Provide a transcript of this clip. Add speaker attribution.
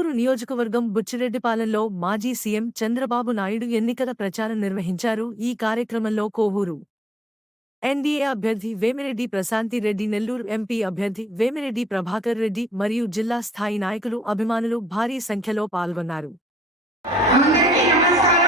Speaker 1: కోవూరు నియోజకవర్గం బుచ్చిరెడ్డిపాలెంలో మాజీ సీఎం చంద్రబాబు నాయుడు ఎన్నికల ప్రచారం నిర్వహించారు. ఈ కార్యక్రమంలో కోవూరు ఎన్డీఏ అభ్యర్థి వేమిరెడ్డి ప్రశాంతి రెడ్డి నెల్లూరు ఎంపీ అభ్యర్థి వేమిరెడ్డి ప్రభాకర్ రెడ్డి మరియు జిల్లా స్థాయి నాయకులు అభిమానులు భారీ సంఖ్యలో పాల్గొన్నారు.
Speaker 2: నమస్కారం.